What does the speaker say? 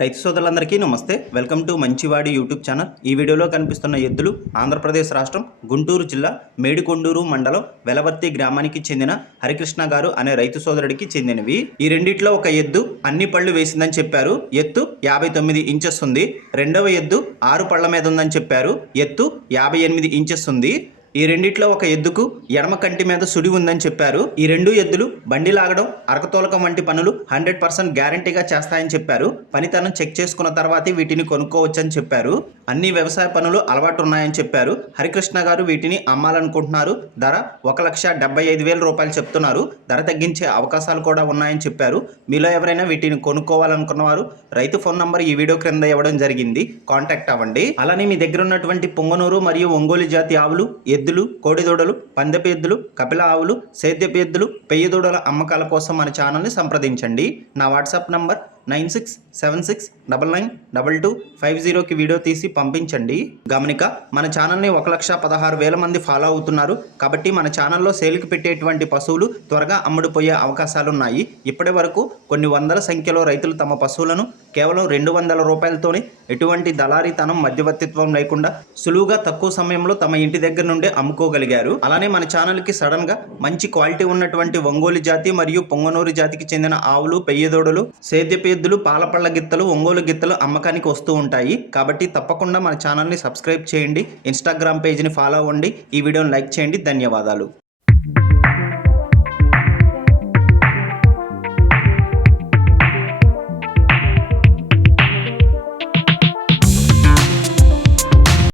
రైతు సోదరులందరికీ నమస్తే. వెల్కమ్ టు మంచివాడి యూట్యూబ్ ఛానల్. ఈ వీడియోలో కనిపిస్తున్న ఎద్దులు ఆంధ్రప్రదేశ్ రాష్ట్రం గుంటూరు జిల్లా మేడికొండూరు మండలం వెలవర్తి గ్రామానికి చెందిన హరికృష్ణ గారు అనే రైతు సోదరుడికి చెందినవి. ఈ రెండిట్లో ఒక ఎద్దు అన్ని పళ్ళు వేసిందని చెప్పారు. ఎత్తు 59 ఇంచెస్ ఉంది. రెండవ ఎద్దు 6 పళ్ళ మీద ఉందని చెప్పారు. ఎత్తు 58 ఇంచెస్ ఉంది. ఈ రెండిట్లో ఒక ఎద్దుకు ఎడమ కంటి మీద సుడి ఉందని చెప్పారు. ఈ రెండు ఎద్దులు బండి లాగడం, అరకతోలకం వంటి పనులు 100% గ్యారంటీగా చేస్తాయని చెప్పారు. పనితనం చెక్ చేసుకున్న తర్వాతే వీటిని కొనుక్కోవచ్చని చెప్పారు. అన్ని వ్యవసాయ పనులు అలవాటు ఉన్నాయని చెప్పారు. హరికృష్ణ గారు వీటిని అమ్మాలనుకుంటున్నారు. ధర 1,75,000 రూపాయలు చెప్తున్నారు. ధర తగ్గించే అవకాశాలు కూడా ఉన్నాయని చెప్పారు. మీలో ఎవరైనా వీటిని కొనుక్కోవాలనుకున్నవారు రైతు ఫోన్ నంబర్ ఈ వీడియో క్రింద ఇవ్వడం జరిగింది. కాంటాక్ట్ అవ్వండి. అలానే మీ దగ్గర ఉన్నటువంటి పొంగనూరు మరియు ఒంగోలు జాతి ఆవులు, ఎద్దులు, కోడిదూడలు, పందెపు ఎద్దులు, కపిల ఆవులు, సేద్యపు ఎద్దులు, పెయ్య దూడల అమ్మకాల కోసం మన ఛానల్ని సంప్రదించండి. నా వాట్సాప్ నంబర్ 9676992250కి వీడియో తీసి పంపించండి. గమనిక, మన ఛానల్ని 1,16,000 మంది ఫాలో అవుతున్నారు. కాబట్టి మన ఛానల్లో సేల్కి పెట్టేటువంటి పశువులు త్వరగా అమ్ముడుపోయే అవకాశాలున్నాయి. ఇప్పటి వరకు కొన్ని వందల సంఖ్యలో రైతులు తమ పశువులను కేవలం 200 రూపాయలతోనే ఎటువంటి దళారీతనం, మధ్యవర్తిత్వం లేకుండా సులువుగా తక్కువ సమయంలో తమ ఇంటి దగ్గర నుండే అమ్ముకోగలిగారు. అలానే మన ఛానల్కి సడన్గా మంచి క్వాలిటీ ఉన్నటువంటి ఒంగోలు జాతి మరియు పొంగనూరు జాతికి చెందిన ఆవులు, పెయ్యదోడలు, సేద్యపు ఎద్దులు, పాలపళ్ళ గిత్తలు, ఒంగోలు గిత్తలు అమ్మకానికి వస్తూ ఉంటాయి. కాబట్టి తప్పకుండా మన ఛానల్ని సబ్స్క్రైబ్ చేయండి. ఇన్స్టాగ్రామ్ పేజ్ని ఫాలో అవ్వండి. ఈ వీడియోని లైక్ చేయండి. ధన్యవాదాలు.